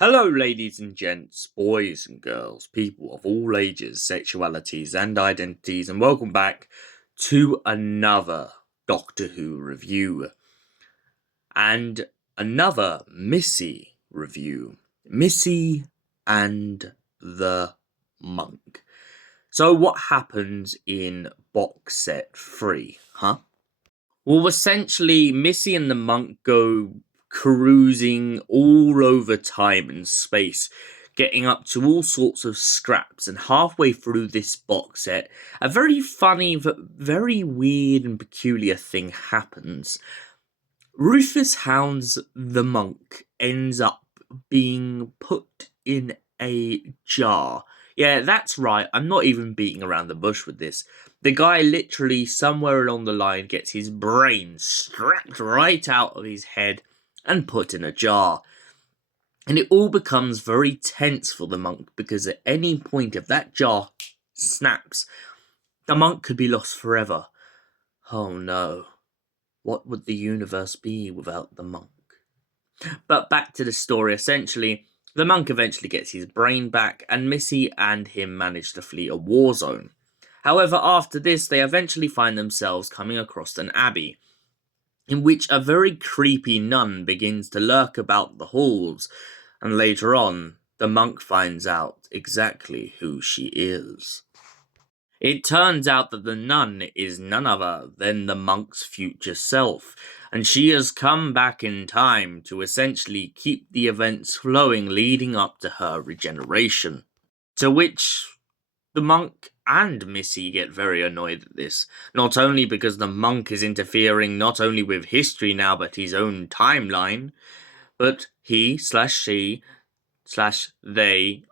Hello, ladies and gents, boys and girls, people of all ages, sexualities, and identities, and welcome back to another Doctor Who review and another Missy review. Missy and the Monk. So, what happens in box set 3, huh? Well, essentially, Missy and the Monk go cruising all over time and space, getting up to all sorts of scraps, and halfway through this box set, a very funny, very weird and peculiar thing happens. Rufus Hound's The Monk ends up being put in a jar. Yeah, that's right, I'm not even beating around the bush with this. The guy literally, somewhere along the line, gets his brain strapped right out of his head and put in a jar. And it all becomes very tense for the monk, because at any point if that jar snaps, the monk could be lost forever. Oh no. What would the universe be without the monk? But back to the story, essentially, the monk eventually gets his brain back, and Missy and him manage to flee a war zone. However, after this, they eventually find themselves coming across an abbey, in which a very creepy nun begins to lurk about the halls, and later on, the monk finds out exactly who she is. It turns out that the nun is none other than the monk's future self, and she has come back in time to essentially keep the events flowing leading up to her regeneration. To which the monk and Missy get very annoyed at this, not only because the monk is interfering not only with history now but his own timeline, but he/she/they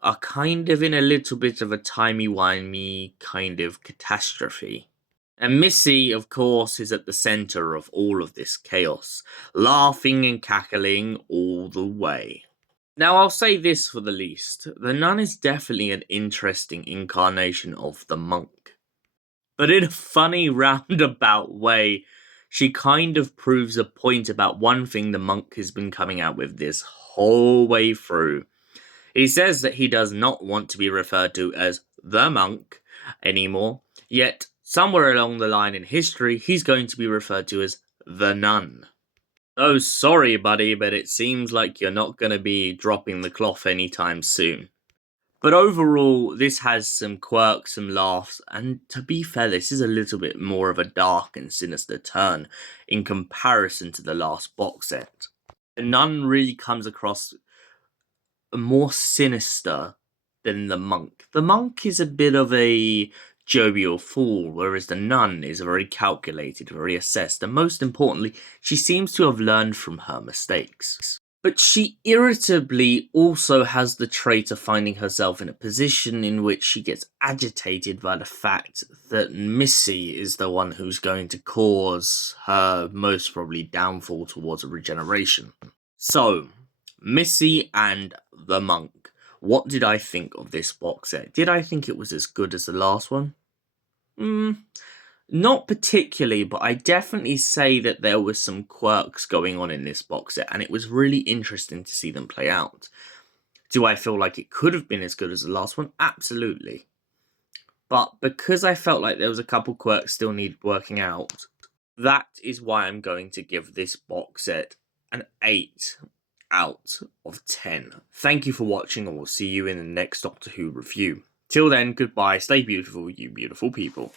are kind of in a little bit of a timey-wimey kind of catastrophe. And Missy, of course, is at the centre of all of this chaos, laughing and cackling all the way. Now, I'll say this for the least, the nun is definitely an interesting incarnation of the monk. But in a funny roundabout way, she kind of proves a point about one thing the monk has been coming out with this whole way through. He says that he does not want to be referred to as the monk anymore, yet somewhere along the line in history, he's going to be referred to as the nun. Oh, sorry, buddy, but it seems like you're not going to be dropping the cloth anytime soon. But overall, this has some quirks, some laughs, and to be fair, this is a little bit more of a dark and sinister turn in comparison to the last box set. The nun really comes across more sinister than the monk. The monk is a bit of a jovial fool, whereas the nun is very calculated, very assessed, and most importantly, she seems to have learned from her mistakes. But she irritably also has the trait of finding herself in a position in which she gets agitated by the fact that Missy is the one who's going to cause her most probably downfall towards a regeneration. So, Missy and the Monk. What did I think of this box set? Did I think it was as good as the last one? Not particularly, but I definitely say that there was some quirks going on in this box set, and it was really interesting to see them play out. Do I feel like it could have been as good as the last one? Absolutely. But because I felt like there was a couple quirks still needed working out, that is why I'm going to give this box set an 8 out of 10. Thank you for watching, and we'll see you in the next Doctor Who review. Till then, goodbye, stay beautiful, you beautiful people.